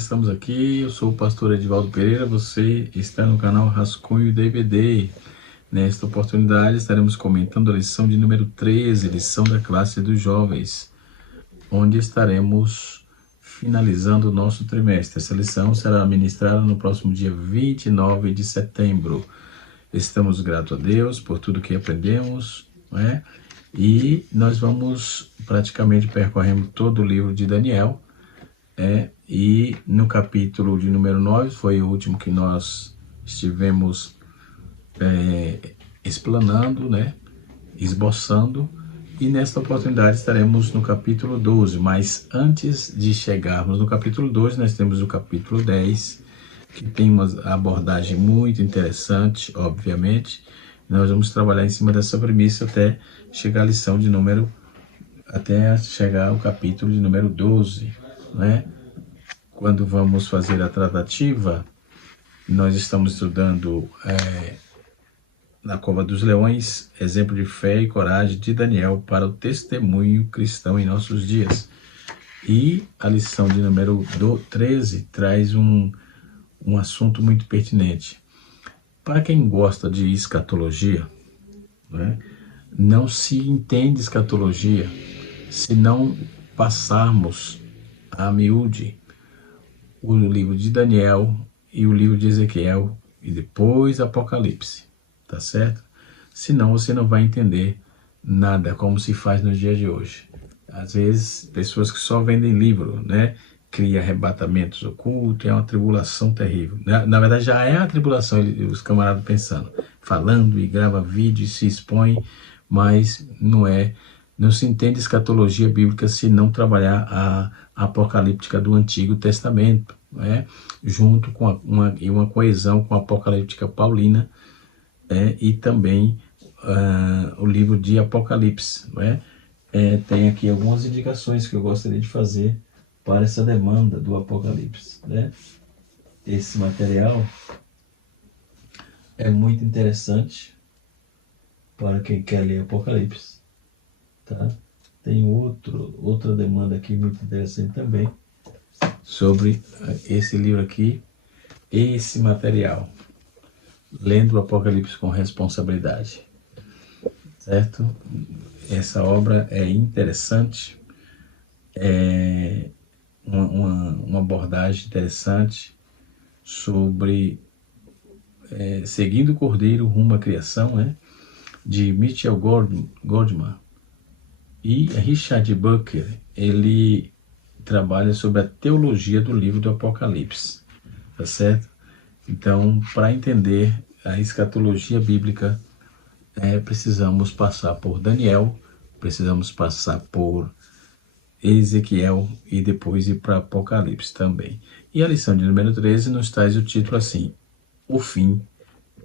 estamos aqui. Eu sou o pastor Edivaldo Pereira. Você está no canal Rascunho DVD. Nesta oportunidade, estaremos comentando a lição de número 13, lição da classe dos jovens, onde estaremos finalizando o nosso trimestre. Essa lição será ministrada no próximo dia 29 de setembro. Estamos gratos a Deus por tudo que aprendemos, né? E nós vamos praticamente percorrendo todo o livro de Daniel. E no capítulo de número 9, foi o último que nós estivemos explanando, né? Esboçando. E nesta oportunidade estaremos no capítulo 12. Mas antes de chegarmos no capítulo 12, nós temos o capítulo 10, que tem uma abordagem muito interessante, obviamente. Nós vamos trabalhar em cima dessa premissa até chegar à lição de número, até chegar ao capítulo de número 12, né? Quando vamos fazer a tratativa, nós estamos estudando na Cova dos Leões, exemplo de fé e coragem de Daniel para o testemunho cristão em nossos dias. E a lição de número 13 traz um assunto muito pertinente. Para quem gosta de escatologia, né, não se entende escatologia se não passarmos a miúde o livro de Daniel e o livro de Ezequiel e depois Apocalipse, tá certo? Senão você não vai entender nada como se faz nos dias de hoje. Às vezes, pessoas que só vendem livro, né? Cria arrebatamentos ocultos, é uma tribulação terrível. Na verdade, já é a tribulação, os camaradas pensando, falando e grava vídeo e se expõe, mas não se entende escatologia bíblica se não trabalhar a apocalíptica do Antigo Testamento, né? Junto com uma coesão com a apocalíptica paulina, e também o livro de Apocalipse, né? Tem aqui algumas indicações que eu gostaria de fazer para essa demanda do Apocalipse, né? Esse material é muito interessante para quem quer ler Apocalipse, tá? Tem outra demanda aqui muito interessante também sobre esse livro aqui, esse material, lendo o Apocalipse com responsabilidade, certo? Essa obra é interessante, uma abordagem interessante sobre seguindo o Cordeiro rumo à criação, né? De Mitchell Goldman. E Richard Bucker, ele trabalha sobre a teologia do livro do Apocalipse, tá certo? Então, para entender a escatologia bíblica, precisamos passar por Daniel, precisamos passar por Ezequiel e depois ir para Apocalipse também. E a lição de número 13 nos traz o título assim: o fim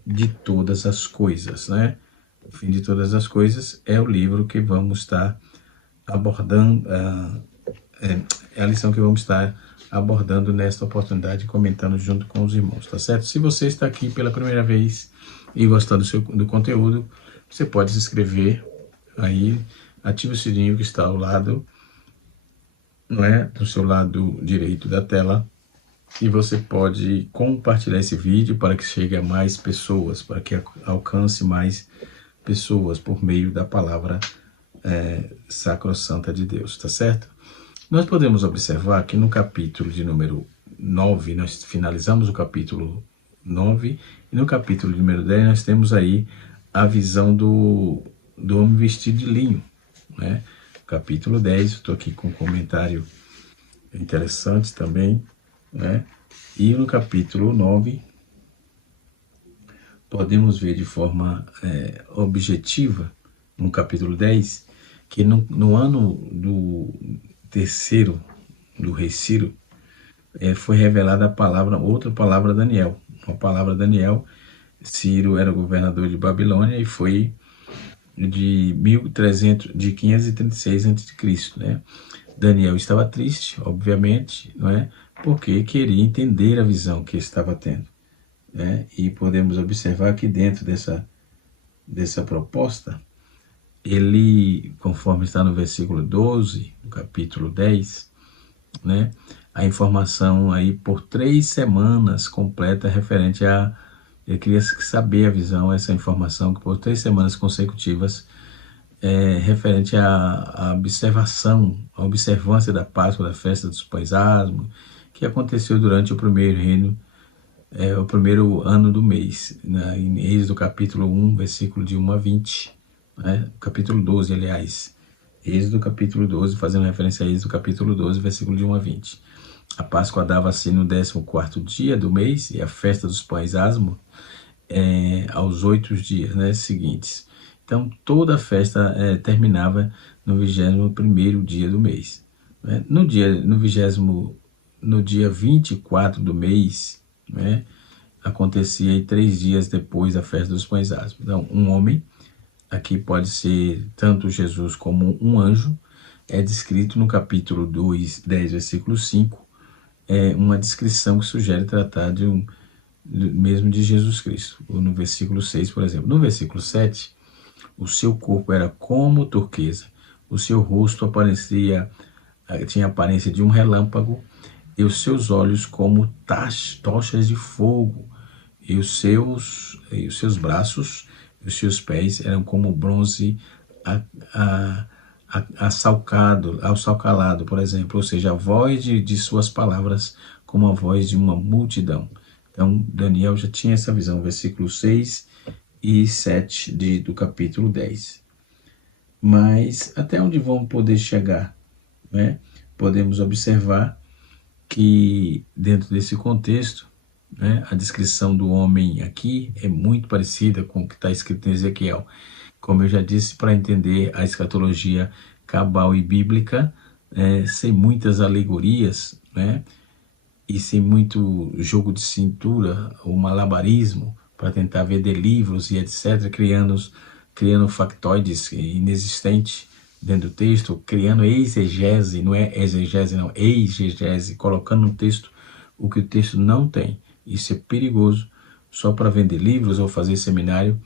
de todas as coisas, né? O fim de todas as coisas é o livro que vamos estar abordando, é a lição que vamos estar abordando nesta oportunidade, comentando junto com os irmãos, tá certo? Se você está aqui pela primeira vez e gostando do conteúdo, você pode se inscrever aí, ative o sininho que está ao lado, não é? Do seu lado direito da tela, e você pode compartilhar esse vídeo para que chegue a mais pessoas, para que alcance mais pessoas por meio da palavra sacrossanta de Deus, tá certo? Nós podemos observar que no capítulo de número 9, nós finalizamos o capítulo 9, e no capítulo de número 10 nós temos aí a visão do homem vestido de linho, né? Capítulo 10, eu estou aqui com um comentário interessante também, né? E no capítulo 9, podemos ver de forma objetiva, no capítulo 10, que no ano do terceiro do rei Ciro, foi revelada outra palavra Daniel. Uma palavra Daniel. Ciro era governador de Babilônia e foi de 536 a.C., né? Daniel estava triste, obviamente, não é? Porque queria entender a visão que estava tendo, né? E podemos observar que dentro dessa proposta, ele, conforme está no versículo 12, do capítulo 10, né? a informação aí por 3 semanas completa referente a... Eu queria saber a visão, essa informação, que por 3 semanas consecutivas, referente à observação, à observância da Páscoa, da festa dos pães asmos, que aconteceu durante o primeiro reino, o primeiro ano do mês, né, em Êxodo capítulo 1, versículo de 1 a 20, né, capítulo 12, aliás, Êxodo capítulo 12, fazendo referência a Êxodo capítulo 12, versículo de 1 a 20. A Páscoa dava-se no 14º dia do mês, e a festa dos pães asmos aos 8 dias, né, seguintes. Então, toda a festa terminava no 21º dia do mês, né? No dia 24 do mês, né, acontecia aí 3 dias depois da festa dos pães asmos. Então, um homem, aqui pode ser tanto Jesus como um anjo, é descrito no capítulo 2, 10, versículo 5, uma descrição que sugere tratar mesmo de Jesus Cristo. No versículo 6, por exemplo. No versículo 7, o seu corpo era como turquesa, o seu rosto tinha a aparência de um relâmpago, e os seus olhos como tochas de fogo, e os seus braços e os seus pés eram como bronze açalcalado, por exemplo, ou seja, a voz de suas palavras como a voz de uma multidão. Então, Daniel já tinha essa visão, versículo 6 e 7 do capítulo 10. Mas até onde vamos poder chegar, né? Podemos observar que dentro desse contexto, né, a descrição do homem aqui é muito parecida com o que está escrito em Ezequiel. Como eu já disse, para entender a escatologia cabal e bíblica, sem muitas alegorias, né, e sem muito jogo de cintura ou malabarismo para tentar vender livros e etc., criando factoides inexistentes dentro do texto, criando exegese, não é exegese não, exegese, colocando no texto o que o texto não tem. Isso é perigoso, só para vender livros ou fazer seminário.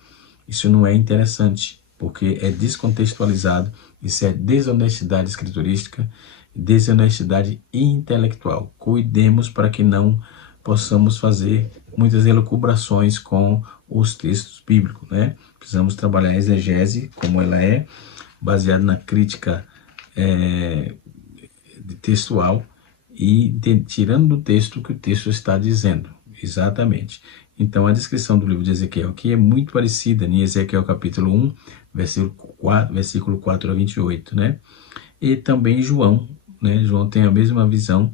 Isso não é interessante, porque é descontextualizado, isso é desonestidade escriturística, desonestidade intelectual. Cuidemos para que não possamos fazer muitas elucubrações com os textos bíblicos, né? Precisamos trabalhar a exegese como ela é, baseada na crítica textual e tirando do texto o que o texto está dizendo, exatamente. Então, a descrição do livro de Ezequiel aqui é muito parecida em Ezequiel capítulo 1, versículo 4 a 28, né? E também João, né? João tem a mesma visão,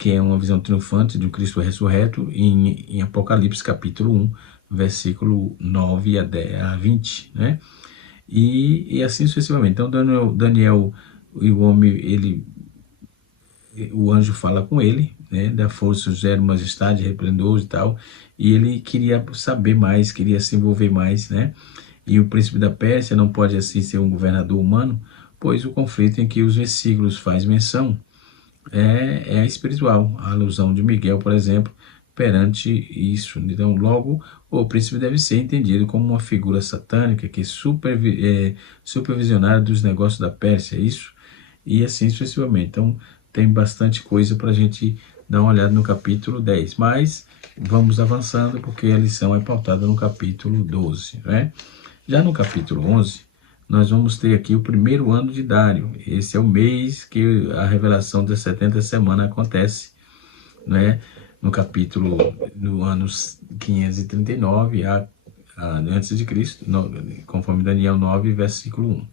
que é uma visão triunfante de um Cristo ressurreto em Apocalipse capítulo 1, versículo 9 a 20, né? E assim sucessivamente. Então, Daniel e o homem, o anjo fala com ele, né, da força, zero, majestade, resplendor e tal, e ele queria saber mais, queria se envolver mais, né? E o príncipe da Pérsia não pode assim ser um governador humano, pois o conflito em que os versículos faz menção é espiritual, a alusão de Miguel, por exemplo, perante isso. Então, logo, o príncipe deve ser entendido como uma figura satânica que supervisionária dos negócios da Pérsia, isso, e assim sucessivamente. Então, tem bastante coisa para a gente dar uma olhada no capítulo 10, mas vamos avançando porque a lição é pautada no capítulo 12, né? Já no capítulo 11, nós vamos ter aqui o primeiro ano de Dário. Esse é o mês que a revelação das 70 semanas acontece, né? No ano 539 antes de Cristo, conforme Daniel 9, versículo 1.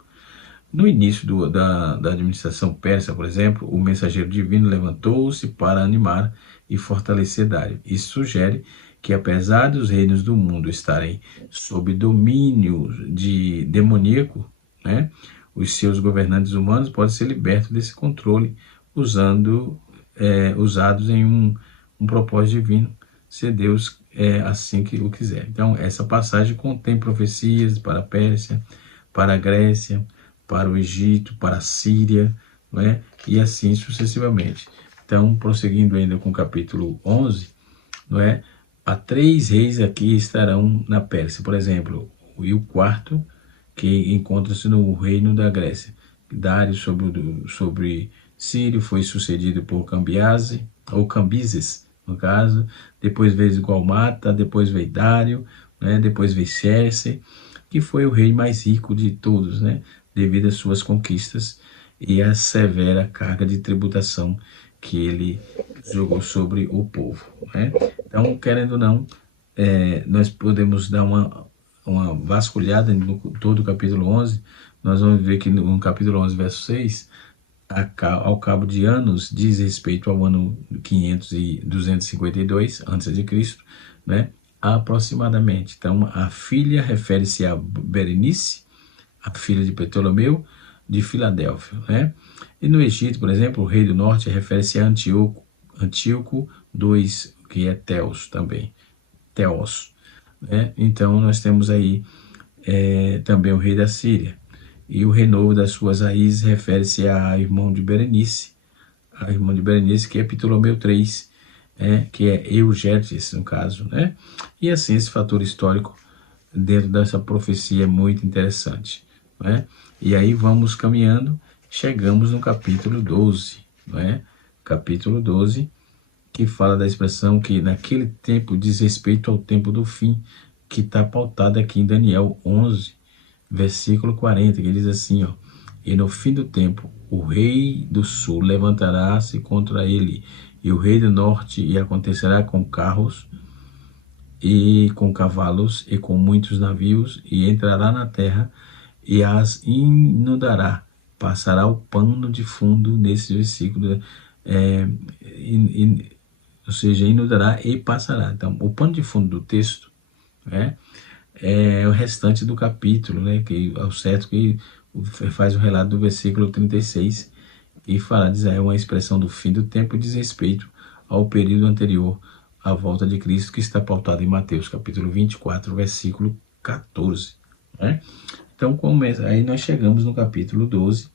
No início da administração persa, por exemplo, o mensageiro divino levantou-se para animar e fortalecer Dário. Isso sugere que, apesar dos reinos do mundo estarem sob domínio demoníaco, né, os seus governantes humanos podem ser libertos desse controle usados em um propósito divino, se Deus assim que o quiser. Então, essa passagem contém profecias para a Pérsia, para a Grécia, para o Egito, para a Síria, né, e assim sucessivamente. Então, prosseguindo ainda com o capítulo 11, não é? Há 3 reis aqui estarão na Pérsia, por exemplo, e o quarto, que encontra-se no reino da Grécia. Dário sobre Círio foi sucedido por Cambiase, ou Cambises, no caso. Depois veio Gualmata, depois veio Dário, né? Depois veio Xerxes, que foi o rei mais rico de todos, né? Devido às suas conquistas e à severa carga de tributação que ele jogou sobre o povo, né? Então, querendo ou não, nós podemos dar uma vasculhada no todo o capítulo 11, nós vamos ver que no capítulo 11, verso 6, ao cabo de anos, diz respeito ao ano 252 a.C., né? Aproximadamente. Então, a filha refere-se a Berenice, a filha de Ptolomeu, de Filadélfia, né? E no Egito, por exemplo, o rei do norte refere-se a Antíoco II, que é Teos também, Teos, né? Então, nós temos aí também o rei da Síria. E o renovo das suas raízes refere-se a irmão de Berenice, que é Ptolomeu III, que é Eugertes, no caso, né? E assim, esse fator histórico dentro dessa profecia é muito interessante, né? E aí vamos caminhando, chegamos no capítulo 12, né? Capítulo 12, que fala da expressão que naquele tempo diz respeito ao tempo do fim, que está pautado aqui em Daniel 11, versículo 40, que diz assim, ó: e no fim do tempo, o rei do sul levantará-se contra ele, e o rei do norte, e acontecerá com carros, e com cavalos, e com muitos navios, e entrará na terra, e as inundará. Passará o pano de fundo nesse versículo, ou seja, inundará e passará. Então, o pano de fundo do texto, é o restante do capítulo, né, que é o certo que faz o relato do versículo 36 e fala de Israel, uma expressão do fim do tempo, diz respeito ao período anterior à volta de Cristo, que está pautado em Mateus capítulo 24, versículo 14, né? Então, aí nós chegamos no capítulo 12,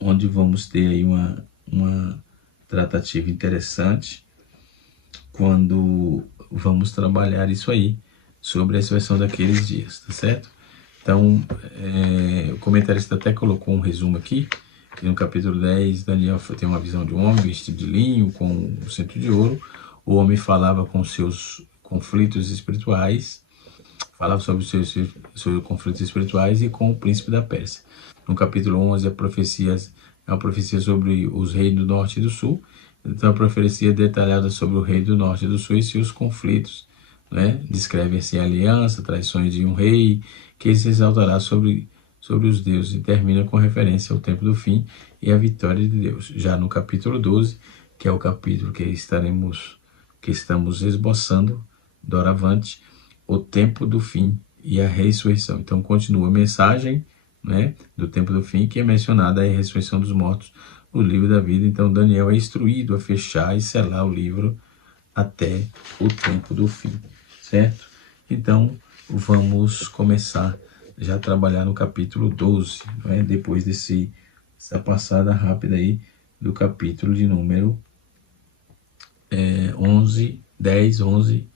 onde vamos ter aí uma tratativa interessante, quando vamos trabalhar isso aí, sobre a expressão daqueles dias, tá certo? Então, o comentarista até colocou um resumo aqui, que no capítulo 10, Daniel tem uma visão de um homem vestido de linho, com um cinto de ouro. O homem falava com seus conflitos espirituais, falava sobre os seus conflitos espirituais e com o príncipe da Pérsia. No capítulo 11, é uma profecia sobre os reis do norte e do sul. Então, a profecia detalhada sobre o rei do norte e do sul e seus conflitos, né? Descreve-se a aliança, traições de um rei, que se exaltará sobre os deuses, e termina com referência ao tempo do fim e à vitória de Deus. Já no capítulo 12, que é o capítulo que estamos esboçando, doravante, o tempo do fim e a ressurreição. Então, continua a mensagem, né, do tempo do fim, que é mencionada a ressurreição dos mortos no livro da vida. Então, Daniel é instruído a fechar e selar o livro até o tempo do fim, certo? Então, vamos começar já a trabalhar no capítulo 12, né? Depois dessa passada rápida aí do capítulo de número 11, 10, 11,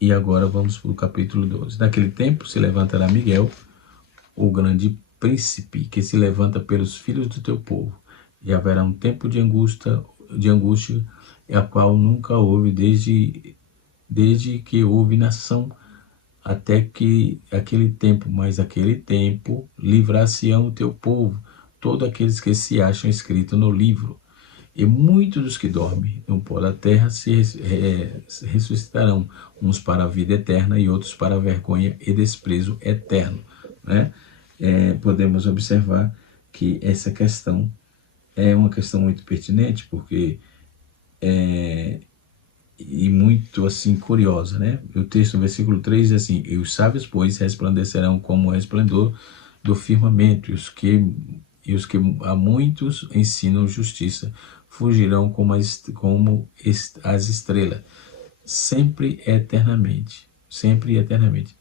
e agora vamos para o capítulo 12. Naquele tempo se levantará Miguel, o grande príncipe, que se levanta pelos filhos do teu povo, e haverá um tempo de angústia, a qual nunca houve desde que houve nação, até que aquele tempo, mas aquele tempo livrar-se-ão o teu povo, todos aqueles que se acham escritos no livro. E muitos dos que dormem no pó da terra se ressuscitarão, uns para a vida eterna e outros para a vergonha e desprezo eterno, né? Podemos observar que essa questão é uma questão muito pertinente, porque e muito assim curiosa, né? O texto, no versículo 3, diz assim: e os sábios, pois, resplandecerão como o resplendor do firmamento, e os que a muitos ensinam justiça fugirão como as estrelas, sempre eternamente, sempre eternamente.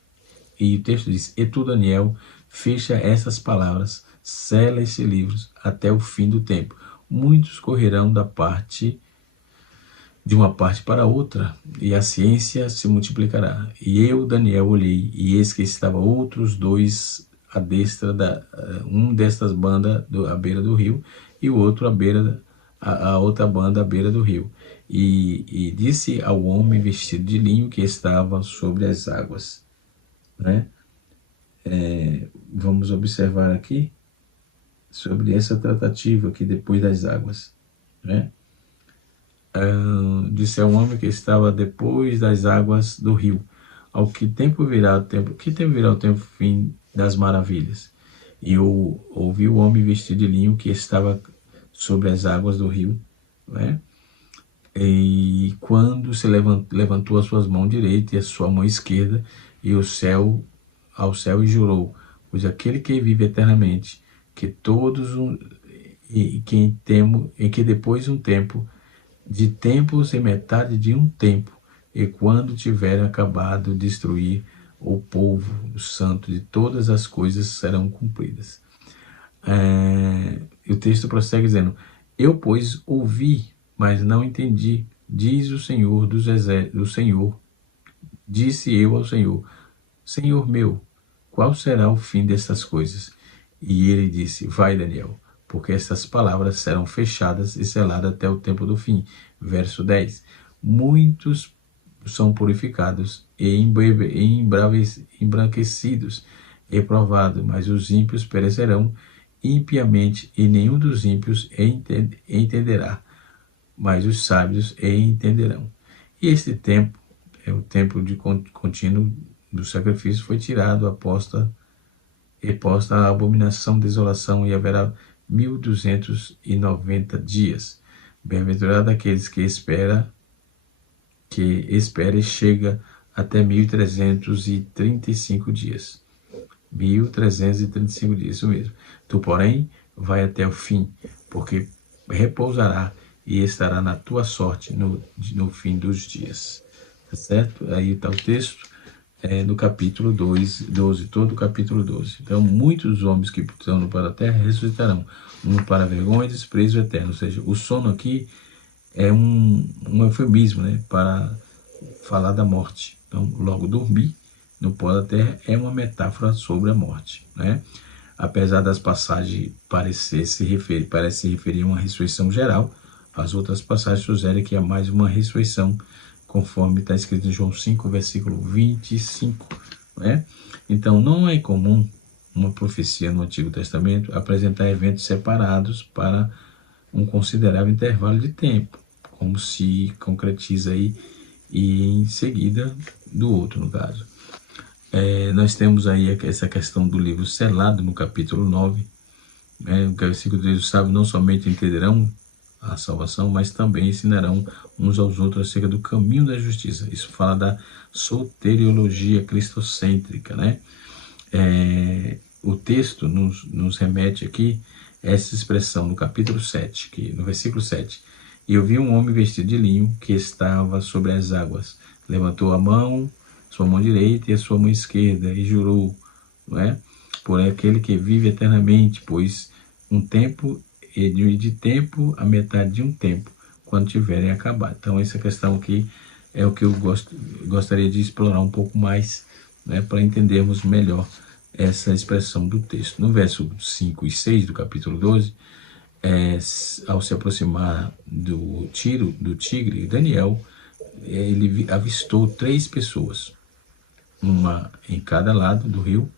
E o texto diz: e tu, Daniel, fecha essas palavras, sela esses livros até o fim do tempo. Muitos correrão de uma parte para outra, e a ciência se multiplicará. E eu, Daniel, olhei, e eis que estavam outros dois à destra um destas bandas à beira do rio, e o outro a outra banda à beira do rio. E disse ao homem vestido de linho que estava sobre as águas, né? Vamos observar aqui sobre essa tratativa aqui depois das águas, né? Disse ao homem que estava depois das águas do rio: ao que tempo virá o tempo? Que tempo virá o tempo fim das maravilhas? E eu ouvi o homem vestido de linho que estava sobre as águas do rio, né? E quando se levantou as suas mãos direita e a sua mão esquerda e ao céu e jurou: pois aquele que vive eternamente, que que depois um tempo, de tempos e metade de um tempo, e quando tiver acabado destruir o povo santo, de todas as coisas serão cumpridas. O texto prossegue dizendo: eu, pois, ouvi, mas não entendi, diz o Senhor dos Exércitos, o Senhor. Disse eu ao Senhor: Senhor meu, qual será o fim destas coisas? E ele disse: vai, Daniel, porque estas palavras serão fechadas e seladas até o tempo do fim. Verso 10. Muitos são purificados e embranquecidos e provados, mas os ímpios perecerão impiamente, e nenhum dos ímpios entenderá, mas os sábios entenderão. E este tempo, o tempo de contínuo do sacrifício, foi tirado e posta a abominação, desolação, e haverá 1290 dias. Bem-aventurado aqueles que espera e chega até 1335 dias. 1335 dias, isso mesmo. Tu, porém, vai até o fim, porque repousará e estará na tua sorte no fim dos dias. Tá certo? Aí está o texto do capítulo 12, todo o capítulo 12. Então, muitos homens que estão para a terra ressuscitarão, um para vergonha e desprezo eterno. Ou seja, o sono aqui é um eufemismo, né, para falar da morte. Então, logo dormir no pó da terra é uma metáfora sobre a morte, né? Apesar das passagens parecer se referir a uma ressurreição geral, as outras passagens sugerem que há mais uma ressurreição, conforme está escrito em João 5, versículo 25, né? Então, não é comum uma profecia no Antigo Testamento apresentar eventos separados para um considerável intervalo de tempo, como se concretiza aí e em seguida do outro, no caso. Nós temos aí essa questão do livro selado no capítulo 9, né? O versículo 3: os sábios não somente entenderão a salvação, mas também ensinarão uns aos outros acerca do caminho da justiça. Isso fala da soteriologia cristocêntrica, né? O texto nos remete aqui a essa expressão no capítulo 7, no versículo 7. E eu vi um homem vestido de linho que estava sobre as águas. Levantou sua mão direita e a sua mão esquerda, e jurou, não é? Por aquele que vive eternamente, pois um tempo, e de tempo a metade de um tempo, quando tiverem acabado. Então, essa questão aqui é o que eu gostaria de explorar um pouco mais, né, para entendermos melhor essa expressão do texto. No verso 5 e 6 do capítulo 12, ao se aproximar do tigre, Daniel, ele avistou 3 pessoas, uma em cada lado do rio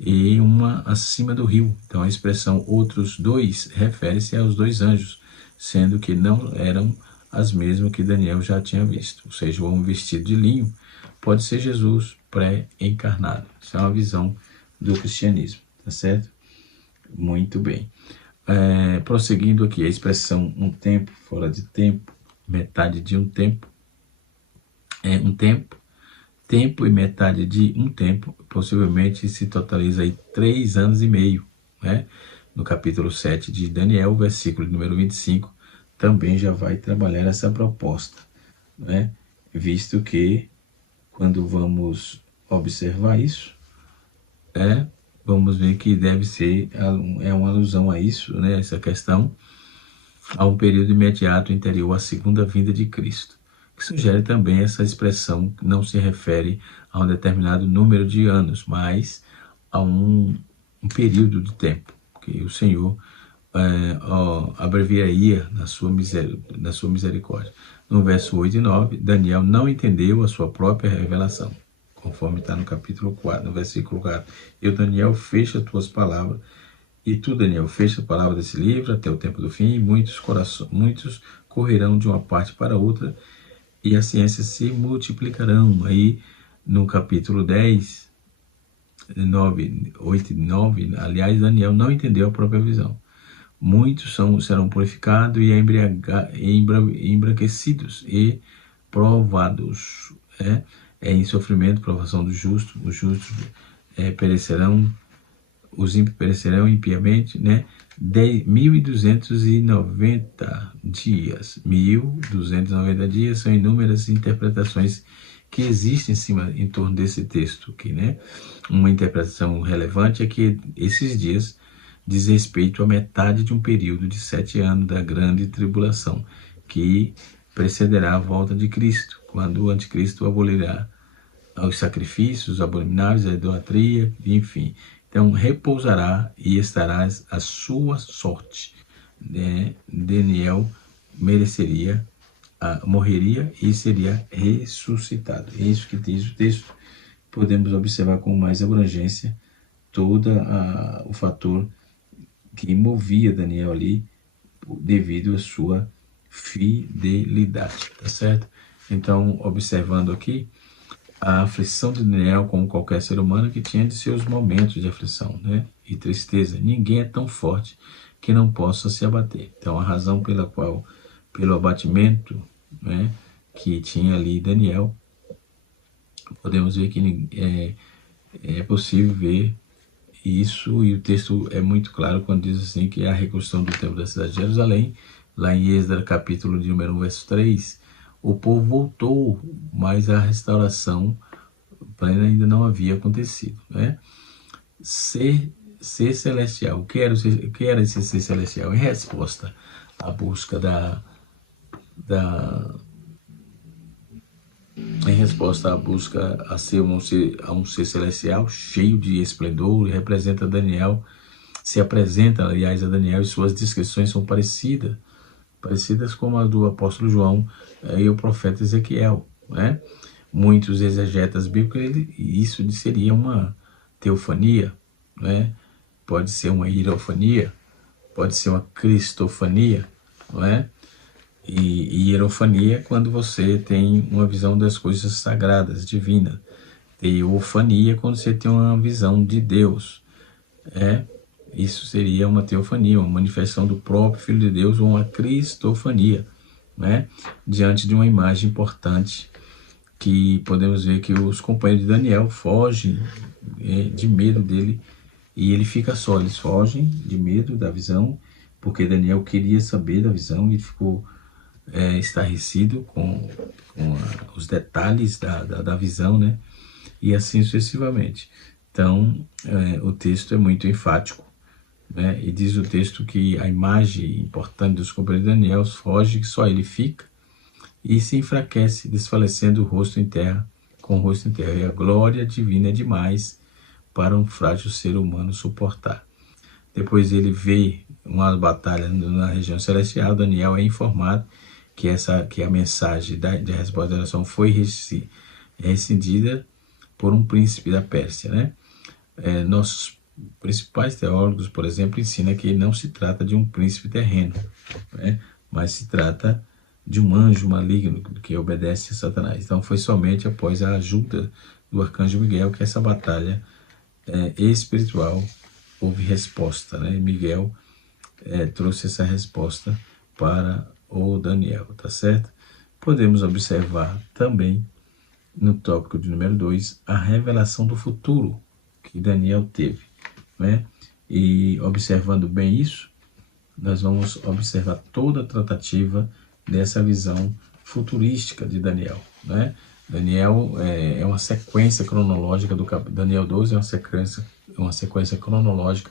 e uma acima do rio. Então a expressão outros 2 refere-se aos 2 anjos, sendo que não eram as mesmas que Daniel já tinha visto. Ou seja, o homem vestido de linho pode ser Jesus pré-encarnado. Isso é uma visão do cristianismo, tá certo? Muito bem. Prosseguindo aqui, a expressão um tempo, fora de tempo, metade de um tempo, um tempo e metade de um tempo, possivelmente se totaliza aí 3 anos e meio, né? No capítulo 7 de Daniel, versículo número 25, também já vai trabalhar essa proposta, né? Visto que, quando vamos observar isso, vamos ver que deve ser uma alusão a isso, né? Essa questão, a um período imediato anterior à segunda vinda de Cristo, que sugere também essa expressão que não se refere a um determinado número de anos, mas a um período de tempo que o Senhor abreviaria na sua misericórdia. No verso 8 e 9, Daniel não entendeu a sua própria revelação, conforme está no capítulo 4, no versículo 4. Eu, Daniel, fecho as tuas palavras, e tu, Daniel, fecha a palavra desse livro até o tempo do fim, e muitos correrão de uma parte para outra, e as ciências se multiplicarão. Aí, no capítulo 10, 8 e 9, aliás, Daniel não entendeu a própria visão. Muitos serão purificados e embranquecidos e provados. Em sofrimento, provação do justo. Os justos perecerão, os ímpios perecerão impiamente, 1.290 dias. 1.290 dias são inúmeras interpretações que existem em torno desse texto aqui, Uma interpretação relevante é que esses dias diz respeito à metade de um período de 7 anos da grande tribulação, que precederá a volta de Cristo, quando o anticristo abolirá os sacrifícios abomináveis, a idolatria, enfim. Então, repousará e estará a sua sorte. Daniel morreria e seria ressuscitado. É isso que diz o texto. Podemos observar com mais abrangência todo o fator que movia Daniel ali devido à sua fidelidade, tá certo? Então, observando aqui a aflição de Daniel, como qualquer ser humano que tinha de seus momentos de aflição, e tristeza. Ninguém é tão forte que não possa se abater. Então, a razão pelo abatimento, que tinha ali Daniel, podemos ver que é possível ver isso, e o texto é muito claro quando diz assim que a reconstrução do templo da cidade de Jerusalém, lá em Êxodo capítulo de número 1, verso 3, o povo voltou, mas a restauração plena ainda não havia acontecido. Ser celestial. O que era esse ser celestial? Em resposta à busca a ser um ser celestial, cheio de esplendor, representa Daniel, se apresenta, aliás, a Daniel, e suas descrições são parecidas com a do apóstolo João e o profeta Ezequiel. Muitos exegetas bíblicos, isso seria uma teofania, pode ser uma hierofania, pode ser uma cristofania, E hierofania é quando você tem uma visão das coisas sagradas, divinas. Teofania é quando você tem uma visão de Deus. Isso seria uma teofania, uma manifestação do próprio Filho de Deus, ou uma cristofania, diante de uma imagem importante, que podemos ver que os companheiros de Daniel fogem de medo dele, e ele fica só. Eles fogem de medo da visão, porque Daniel queria saber da visão e ficou estarrecido com os detalhes da visão, e assim sucessivamente. Então, o texto é muito enfático, e diz o texto que a imagem importante dos companheiros de Daniel foge, que só ele fica, e se enfraquece, desfalecendo com o rosto em terra, e a glória divina é demais para um frágil ser humano suportar. Depois ele vê uma batalha na região celestial. Daniel é informado que a mensagem de resposta da oração foi rescindida por um príncipe da Pérsia, Nossos principais teólogos, por exemplo, ensinam que não se trata de um príncipe terreno, mas se trata de um anjo maligno que obedece a Satanás. Então foi somente após a ajuda do arcanjo Miguel que essa batalha espiritual houve resposta, Miguel trouxe essa resposta para o Daniel, tá certo? Podemos observar também no tópico de número 2 a revelação do futuro que Daniel teve, E observando bem isso, nós vamos observar toda a tratativa dessa visão futurística de Daniel, Daniel é uma sequência cronológica Daniel 12 é uma sequência cronológica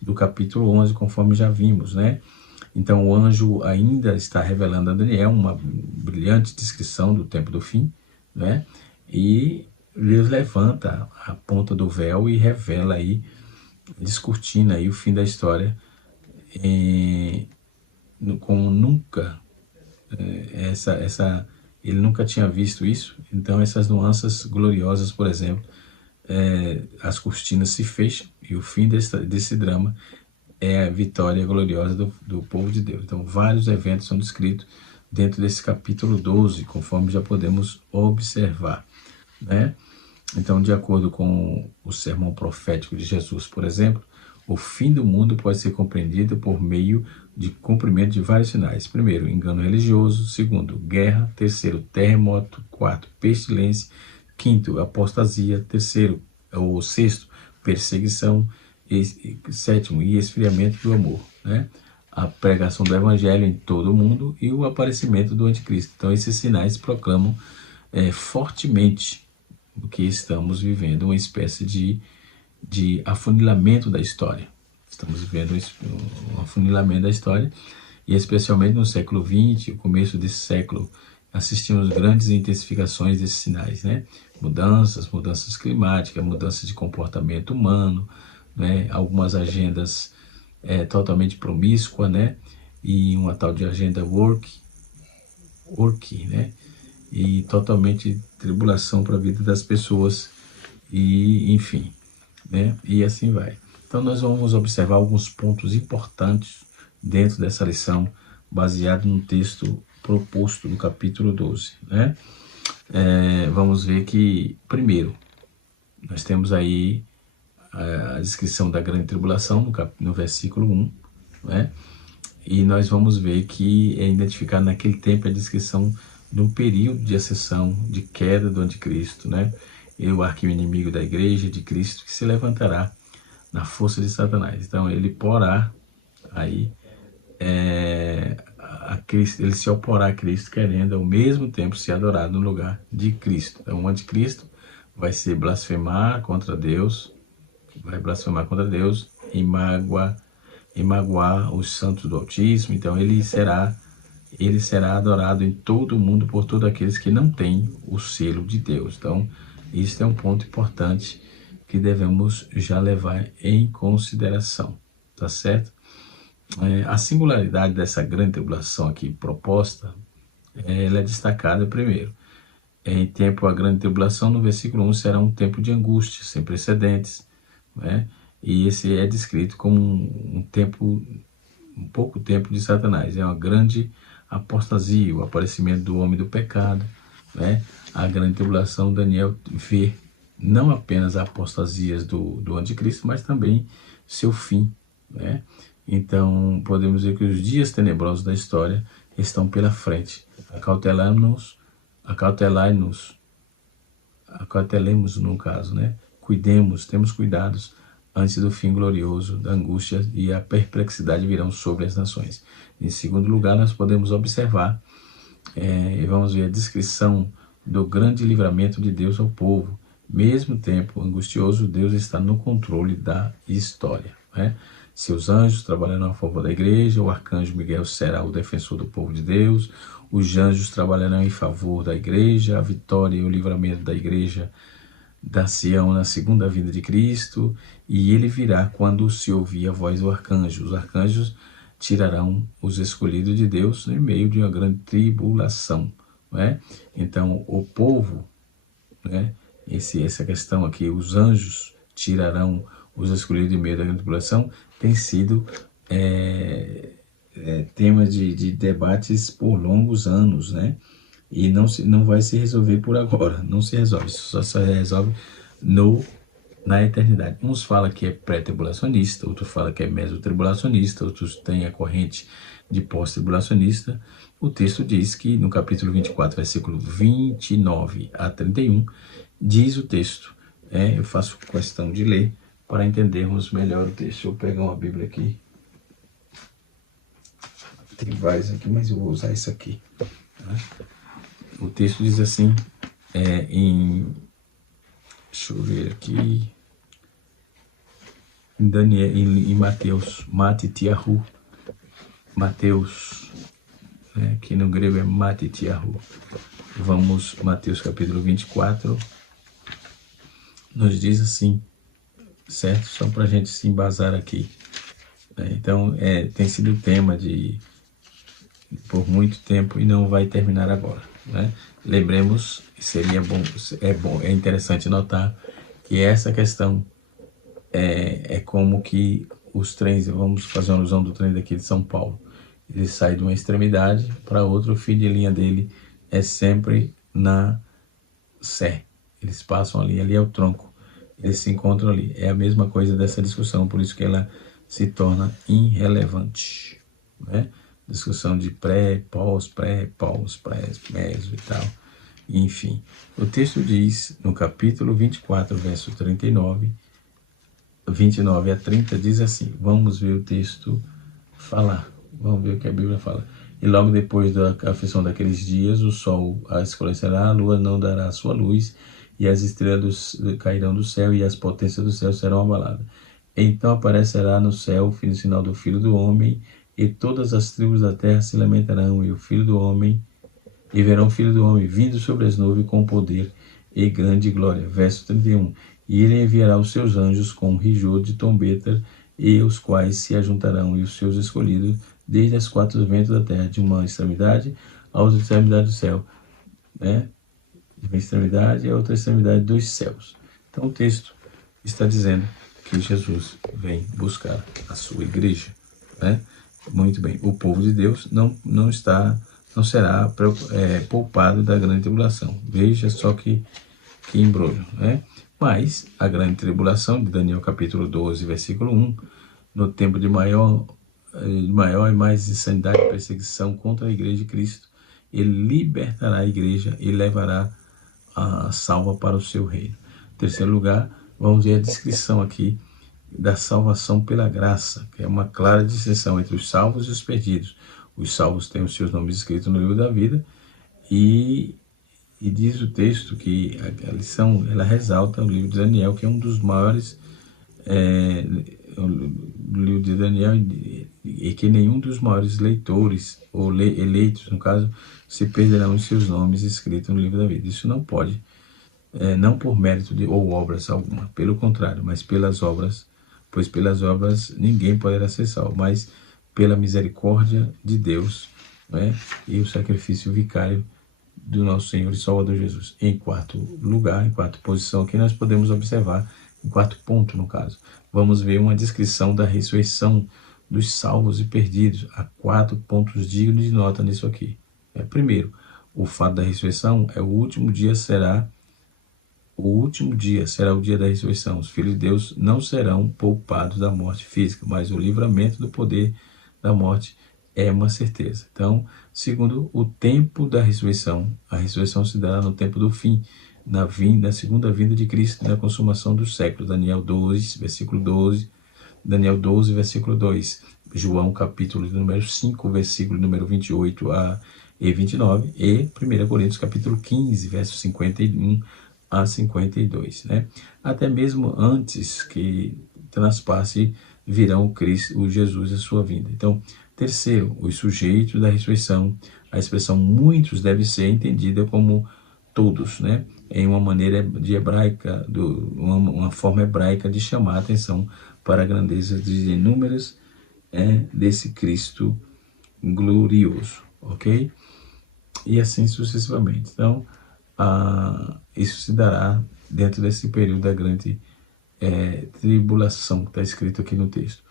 do capítulo 11, conforme já vimos, Então o anjo ainda está revelando a Daniel uma brilhante descrição do tempo do fim, E Deus levanta a ponta do véu e revela aí, descortina aí o fim da história, como nunca, ele nunca tinha visto isso. Então essas nuances gloriosas, por exemplo, as cortinas se fecham e o fim desse drama é a vitória gloriosa do povo de Deus. Então vários eventos são descritos dentro desse capítulo 12, conforme já podemos observar, né? Então, de acordo com o sermão profético de Jesus, por exemplo, o fim do mundo pode ser compreendido por meio de cumprimento de vários sinais. Primeiro, engano religioso. Segundo, guerra. Terceiro, terremoto. Quarto, pestilência. Quinto, apostasia. Terceiro, ou sexto, perseguição. Sétimo, e esfriamento do amor, né? A pregação do evangelho em todo o mundo e o aparecimento do anticristo. Então, esses sinais proclamam fortemente o que estamos vivendo, uma espécie de afunilamento da história. Estamos vivendo um afunilamento da história, e especialmente no século XX, o começo desse século, assistimos grandes intensificações desses sinais, né? Mudanças climáticas, mudanças de comportamento humano, né? Algumas agendas totalmente promíscuas, né? E uma tal de agenda work, né? E totalmente tribulação para a vida das pessoas, e enfim, né? E assim vai. Então nós vamos observar alguns pontos importantes dentro dessa lição, baseado no texto proposto do capítulo 12, né? Vamos ver que, primeiro, nós temos aí a descrição da grande tribulação no versículo 1, né? E nós vamos ver que é identificado naquele tempo a descrição de um período de ascensão, de queda do anticristo, né? E o arqui-inimigo da igreja de Cristo, que se levantará na força de Satanás. Então ele porá aí a Cristo, ele se oporá a Cristo, querendo ao mesmo tempo ser adorado no lugar de Cristo. Então o anticristo vai se blasfemar contra Deus, e magoar os santos do Altíssimo. Então ele será adorado em todo o mundo por todos aqueles que não têm o selo de Deus. Então isso é um ponto importante que devemos já levar em consideração, tá certo? A singularidade dessa grande tribulação aqui proposta, ela é destacada primeiro. Em tempo a grande tribulação, no versículo 1, será um tempo de angústia sem precedentes, né? E esse é descrito como um pouco tempo de Satanás. É uma grande apostasia, o aparecimento do homem do pecado, né? A grande tribulação, Daniel vê não apenas a apostasias do anticristo, mas também seu fim, né? Então podemos ver que os dias tenebrosos da história estão pela frente. Acautelemos no caso, né? Temos cuidados antes do fim glorioso da angústia e a perplexidade virão sobre as nações. Em segundo lugar, nós podemos observar e vamos ver a descrição do grande livramento de Deus ao povo. Mesmo tempo angustioso, Deus está no controle da história, né? Seus anjos trabalharão a favor da igreja, o arcanjo Miguel será o defensor do povo de Deus, os anjos trabalharão em favor da igreja, a vitória e o livramento da igreja da Sião na segunda vinda de Cristo, e ele virá quando se ouvir a voz do arcanjo. Os arcanjos tirarão os escolhidos de Deus no meio de uma grande tribulação, não é? Então o povo, né? Essa questão aqui, os anjos tirarão os escolhidos em meio da grande tribulação, tem sido tema de debates por longos anos, né? E não vai se resolver por agora, não se resolve, só se resolve na eternidade. Uns falam que é pré-tribulacionista, outros falam que é mesotribulacionista, outros têm a corrente de pós-tribulacionista. O texto diz que no capítulo 24, versículo 29 a 31, diz o texto, eu faço questão de ler para entendermos melhor o texto. Deixa eu pegar uma Bíblia aqui. Tem vários aqui, mas eu vou usar isso aqui, tá? O texto diz assim, deixa eu ver aqui, em Daniel, em Mateus, Mateus, que no grego é Matitiahu. Vamos, Mateus capítulo 24, nos diz assim, certo? Só para a gente se embasar aqui. Então, tem sido o tema por muito tempo e não vai terminar agora, né? Lembremos, seria bom, é interessante notar que essa questão é como que os trens, vamos fazer uma alusão do trem daqui de São Paulo, ele sai de uma extremidade para outra, o fim de linha dele é sempre na Sé. Eles passam ali é o tronco, eles se encontram ali. É a mesma coisa dessa discussão, por isso que ela se torna irrelevante, né? Discussão de pré, pós, meso e tal. Enfim, o texto diz, no capítulo 24, verso 39, 29 a 30, diz assim, vamos ver o texto falar, vamos ver o que a Bíblia fala. E logo depois da aflição daqueles dias, o sol escurecerá, a lua não dará sua luz, e as estrelas cairão do céu, e as potências do céu serão abaladas. Então aparecerá no céu o sinal do Filho do Homem, e todas as tribos da terra se lamentarão, e o Filho do Homem, e verão o Filho do Homem vindo sobre as nuvens com poder e grande glória. Verso 31. E ele enviará os seus anjos com um rigor de trombeta, e os quais se ajuntarão, e os seus escolhidos, desde as quatro ventos da terra, de uma extremidade à outra extremidade do céu, né? De uma extremidade à outra extremidade dos céus. Então o texto está dizendo que Jesus vem buscar a sua igreja, né? Muito bem, o povo de Deus não será poupado da grande tribulação. Veja só que embrulho, né? Mas a grande tribulação, de Daniel capítulo 12, versículo 1, no tempo de maior e mais insanidade e perseguição contra a igreja de Cristo, ele libertará a igreja e levará a salva para o seu reino. Em terceiro lugar, vamos ver a descrição aqui da salvação pela graça, que é uma clara distinção entre os salvos e os perdidos. Os salvos têm os seus nomes escritos no livro da vida e diz o texto que a lição, ela resalta o livro de Daniel, que é um dos maiores o livro de Daniel, e que nenhum dos maiores leitores, ou eleitos, no caso, se perderão os seus nomes escritos no livro da vida. Isso não pode, não por mérito ou obras alguma, pelo contrário, mas pelas obras, pois pelas obras ninguém poderá ser salvo, mas pela misericórdia de Deus, né, e o sacrifício vicário do nosso Senhor e Salvador Jesus. Em quarto lugar, em quarta posição, aqui nós podemos observar, em quarto ponto no caso, vamos ver uma descrição da ressurreição dos salvos e perdidos. Há 4 pontos dignos de nota nisso aqui. Primeiro, o fato da ressurreição é o último dia será o dia da ressurreição. Os filhos de Deus não serão poupados da morte física, mas o livramento do poder da morte é uma certeza. Então, segundo, o tempo da ressurreição. A ressurreição se dará no tempo do fim, na segunda vinda de Cristo, na consumação dos séculos. Daniel 12, versículo 12. Daniel 12, versículo 2. João, capítulo número 5, versículo número 28 e 29. E 1 Coríntios, capítulo 15, verso 51 a 52. Né? Até mesmo antes que transpasse, virão o Jesus e a sua vinda. Então, terceiro, os sujeitos da ressurreição. A expressão muitos deve ser entendida como todos, né? Em uma maneira de hebraica, uma forma hebraica de chamar a atenção para a grandeza de inúmeros desse Cristo glorioso, ok? E assim sucessivamente. Então, isso se dará dentro desse período da grande tribulação que está escrito aqui no texto.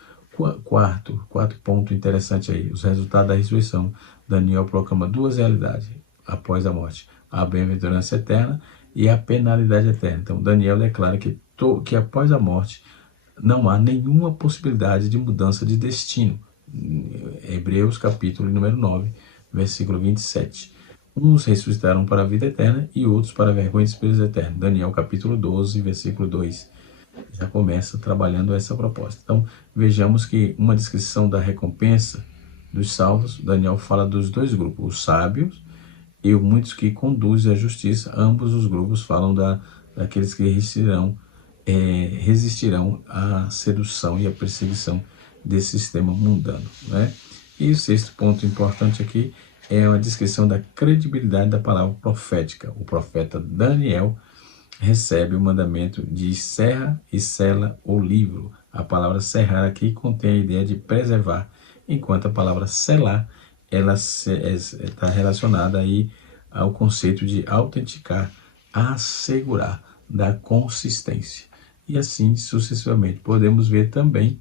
Quarto ponto interessante aí, os resultados da ressurreição. Daniel proclama 2 realidades após a morte: a bem-aventurança eterna e a penalidade eterna. Então, Daniel declara que após a morte não há nenhuma possibilidade de mudança de destino. Hebreus, capítulo número 9, versículo 27. Uns ressuscitarão para a vida eterna e outros para a vergonha e despesa eterna. Daniel, capítulo 12, versículo 2. Já começa trabalhando essa proposta. Então, vejamos que uma descrição da recompensa dos salvos, Daniel fala dos 2 grupos, os sábios e muitos que conduzem a justiça. Ambos os grupos falam daqueles que resistirão à sedução e à perseguição desse sistema mundano, né? E o 6º ponto importante aqui é uma descrição da credibilidade da palavra profética. O profeta Daniel recebe o mandamento de encerra e sela o livro, A palavra cerrar aqui contém a ideia de preservar, enquanto a palavra selar, ela está relacionada aí ao conceito de autenticar, assegurar, dar consistência. E assim sucessivamente. Podemos ver também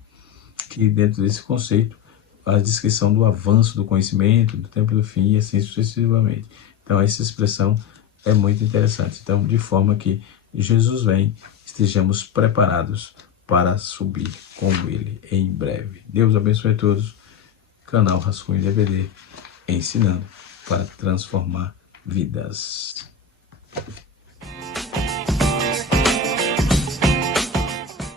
que dentro desse conceito, a descrição do avanço do conhecimento, do tempo do fim e assim sucessivamente. Então essa expressão é muito interessante. Então, de forma que Jesus vem, estejamos preparados para subir com Ele em breve. Deus abençoe a todos. Canal Rascunho DVD, ensinando para transformar vidas.